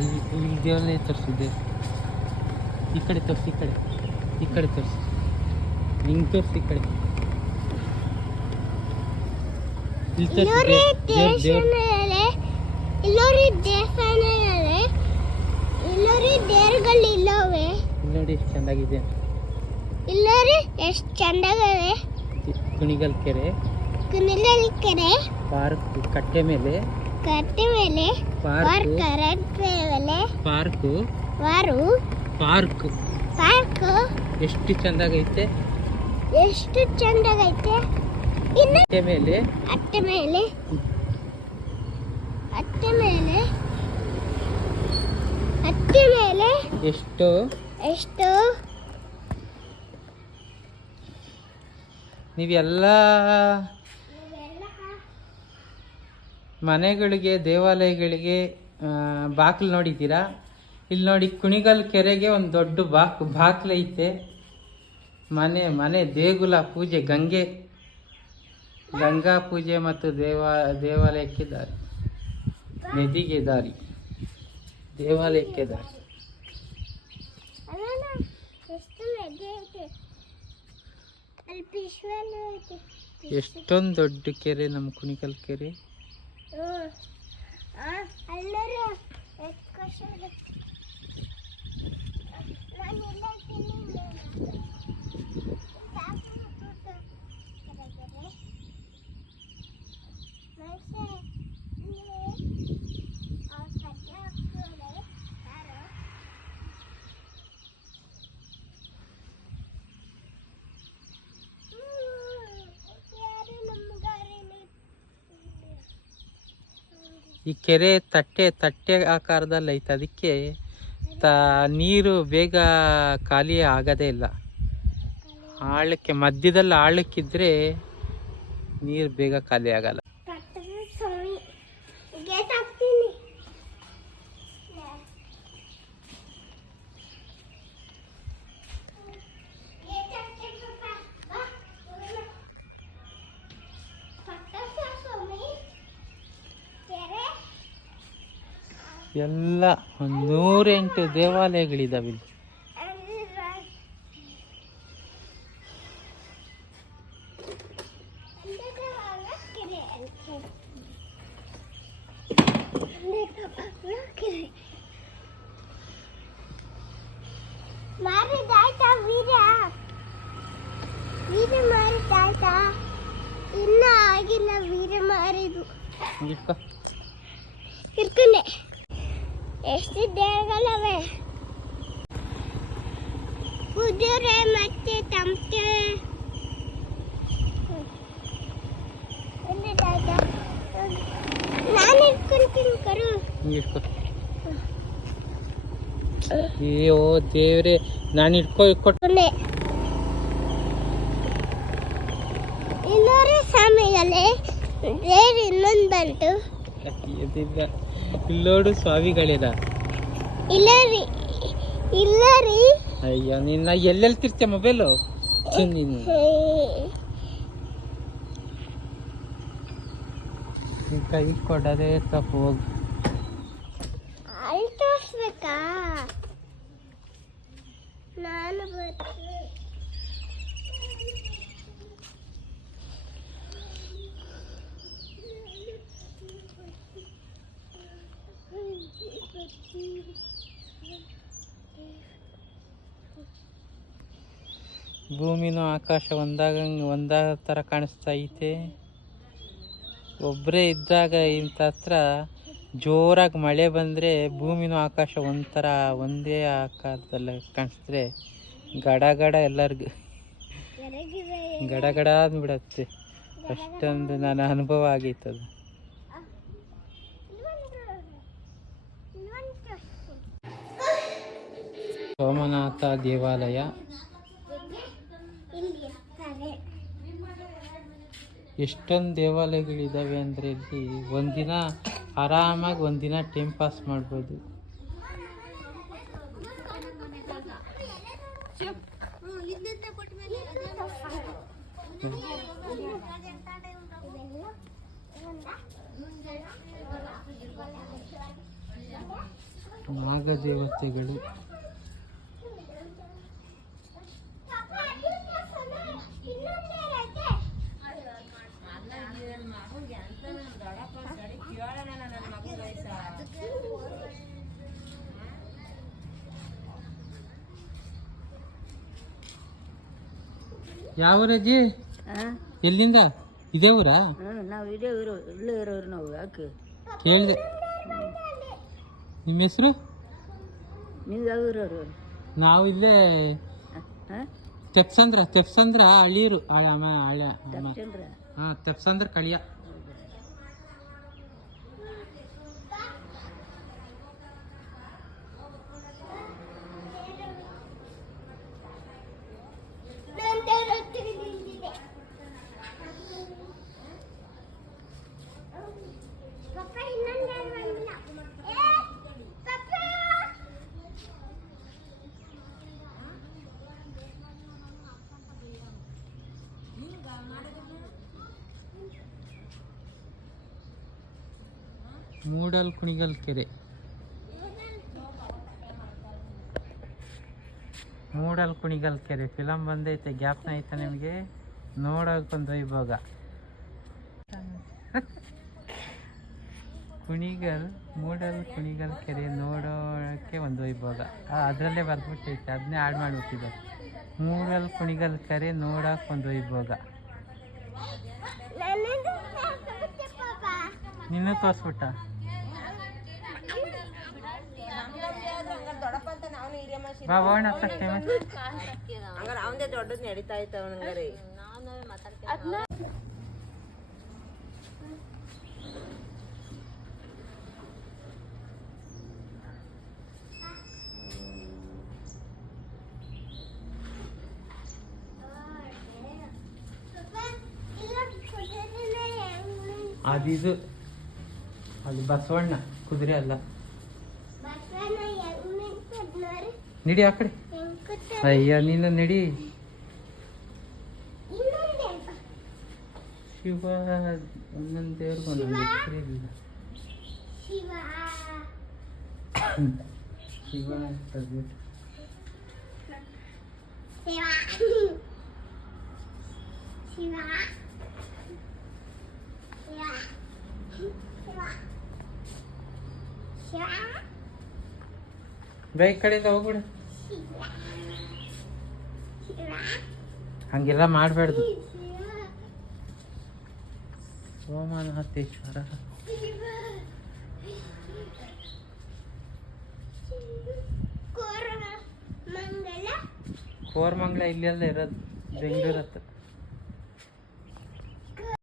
ಅಲ್ಲಿ ಇಲ್ಲಿ ದೇವರೇ ತೋರಿಸಿದ್ದೆ. ಈ ಕಡೆ ತೋರಿಸಿ, ಈ ಕಡೆ ತೋರಿಸಿ, ಹಿಂಗೆ ತೋರಿಸಿ, ಈ ಕಡೆ ಇಲ್ಲಿ ತೋರಿಸಿ. ಇಲ್ಲೋರಿ ದೇವಸ್ಥಾನಗಳೇ, ಇಲ್ಲೋರಿ ದೇವರುಗಳಿಲ್ಲವೆ. ನೋಡಿ ಎಷ್ಟು ಚೆಂದಾಗಿದೆ. ಇಲ್ಲೋರಿ ಎಷ್ಟು ಚೆಂದಾಗವೆ. ಕುಣಿಗಲ್ ಕೆರೆ ಪಾರ್ಕ್, ಕಟ್ಟೆ ಮೇಲೆ ಪಾರ್ಕ್ ಎಷ್ಟು ಚೆಂದಾಗೈತೆ, ಎಷ್ಟು ಚೆಂದಾಗೈತೆ. ಅಟ್ಟೆ ಮೇಲೆ ಎಷ್ಟು ನೀವೆಲ್ಲ ಮನೆಗಳಿಗೆ, ದೇವಾಲಯಗಳಿಗೆ ಬಾಗಿಲು ನೋಡಿದ್ದೀರಾ? ಇಲ್ಲಿ ನೋಡಿ, ಕುಣಿಗಲ್ ಕೆರೆಗೆ ಒಂದು ದೊಡ್ಡ ಬಾಗಿಲು ಐತೆ. ಮನೆ ದೇಗುಲ ಪೂಜೆ, ಗಂಗಾ ಪೂಜೆ ಮತ್ತು ದೇವಾಲಯಕ್ಕೆ ದಾರಿ, ನದಿಗೆ ದಾರಿ, ದೇವಾಲಯಕ್ಕೆ ದಾರಿ. ಎಷ್ಟೊಂದು ದೊಡ್ಡ ಕೆರೆ ನಮ್ಮ ಕುಣಿಗಲ್ ಕೆರೆ. ಈ ಕೆರೆ ತಟ್ಟೆ ಆಕಾರದಲ್ಲಿ ಐತೆ. ಅದಕ್ಕೆ ನೀರು ಬೇಗ ಖಾಲಿ ಆಗೋದೇ ಇಲ್ಲ. ಆಳಕ್ಕೆ, ಮಧ್ಯದಲ್ಲಿ ಆಳಕ್ಕಿದ್ರೆ ನೀರು ಬೇಗ ಖಾಲಿ ಆಗಲ್ಲ. ಎಲ್ಲ 108 ದೇವಾಲಯಗಳಿದಾವೆ ಇಲ್ಲಿ. ಇನ್ನ ಆಗಿಲ್ಲ ವೀರ ಮಾರಿದು. ಎಷ್ಟು ದೇವಗಳವೆ, ಕುದುರೆ ಮತ್ತೆ ತಮಟೆ. ನಾನು ಇಟ್ಕೊಂತೀನಿ ಕರು. ಅಯ್ಯೋ ದೇವ್ರೆ, ನಾನು ಇಟ್ಕೊಂಡೆ. ಇನ್ನೂರು ಸ್ವಾಮಿಗಳೇ, ದೇವ್ರು ಇನ್ನೊಂದು ಬಂತು. ಇಲ್ಲೋಡು ಸ್ವಾಮಿಗಳಿದ. ಇಲ್ಲ ರೀ. ಅಯ್ಯೋ, ನಿನ್ನ ಎಲ್ಲೆಲ್ಲಿ ತಿರ್ತೀಯ ಮೊಬೈಲು? ಕೈ ಕೊಡೋದೇ ತಪ್ಪು. ಹೋಗಿ ಅಲ್ಲಿ ತೋರಿಸ್ಬೇಕಾ? ನಾನು ಬರ್ತೀನಿ. ಭೂಮಿನೂ ಆಕಾಶ ಒಂದಾಗ ಥರ ಕಾಣಿಸ್ತಾ ಐತೆ. ಒಬ್ಬರೇ ಇದ್ದಾಗ ಇಂಥ ಹತ್ರ ಜೋರಾಗಿ ಮಳೆ ಬಂದರೆ ಭೂಮಿನೂ ಆಕಾಶ ಒಂದೇ ಆಕಾರದಲ್ಲಿ ಕಾಣಿಸಿದ್ರೆ ಗಡ ಎಲ್ಲರಿಗೂ ಗಡ ಅಂದ್ಬಿಡತ್ತೆ. ಅಷ್ಟೊಂದು ನನ್ನ ಅನುಭವ ಆಗೈತದು. ಸೋಮನಾಥ ದೇವಾಲಯ. ಎಷ್ಟೊಂದು ದೇವಾಲಯಗಳಿದ್ದಾವೆ ಅಂದರೆ ಇಲ್ಲಿ ಒಂದಿನ ಆರಾಮಾಗಿ ಒಂದಿನ ಟೈಮ್ ಪಾಸ್ ಮಾಡ್ಬೋದು. ನಾಗದೇವತೆಗಳು. ಯಾವ ರಜೆ? ಎಲ್ಲಿಂದ? ಇದೇ ಊರಾ? ನಾವು ಇದೇ ಊರು, ಇಲ್ಲೇ ಇರೋರು ನಾವು. ಯಾಕೆ ಕೇಳಿದೆ. ನಿಮ್ಮ ಹೆಸರು? ನೀವು ಯಾವ ಊರವರು? ನಾವು ಇಲ್ಲೇ ತೆಪ್ಸಂದ್ರ ಹಳ್ಳೀರು. ಹಾಂ, ತೆಪ್ಸಂದ್ರ ಕಳಿಯ. ಮೂಡಲ್ ಕುಣಿಗಲ್ ಕೆರೆ. ಮೂಡಲ್ ಕುಣಿಗಲ್ ಕೆರೆ ಫಿಲಮ್ ಬಂದೈತೆ, ಜ್ಞಾಪನ ಐತೆ ನಿಮಗೆ? ನೋಡೋಕೊಂದು ವೈಭೋಗ. ಕುಣಿಗಲ್, ಮೂಡಲ್ ಕುಣಿಗಲ್ ಕೆರೆ ನೋಡೋಕ್ಕೆ ಒಂದು ವೈಭೋಗ. ಅದರಲ್ಲೇ ಬರ್ಬಿಟ್ಟೈತೆ, ಅದನ್ನೇ ಹಾಡು ಮಾಡಿಬಿಟ್ಟಿದ್ದಾರೆ. ಮೂಡಲ್ ಕುಣಿಗಲ್ ಕೆರೆ ನೋಡೋಕೆ ಒಂದು ವೈಭೋಗ. ನಿನ್ನೂ ತೋರಿಸ್ಬಿಟ್ಟ? ಬಾ ಹೋಗೋಣ. ಅವಂದೇ ದೊಡ್ಡದ್ ನಡೀತಾ ಇತ್ತು ಅವನಿಗೆ. ಅದಿದು, ಅದು ಬಸವಣ್ಣ ಕುದುರೆ ಅಲ್ಲ. ನಡಿ ಆ ಕಡೆ. ಅಯ್ಯ ನೀನು ನಡಿ. ಶಿವ ಒಂದೊಂದು ದೇವ್ರಿಗೆ ಒಂದೊಂದು ಹೆಸರು ಇಲ್ಲ. ಶಿವ ಅಂತದ್ದು. ಬೈ ಕಡೆಯಿಂದ ಹೋಗ್ಬಿಡು. ಹಂಗೆಲ್ಲ ಮಾಡಬೇಡ್ದು. ಸೋಮನಾಥೇಶ್ವರ. ಕೋರಮಂಗಲ ಇಲ್ಲೆಲ್ಲ ಇರೋದು, ಬೆಂಗಳೂರು ಹತ್ರ.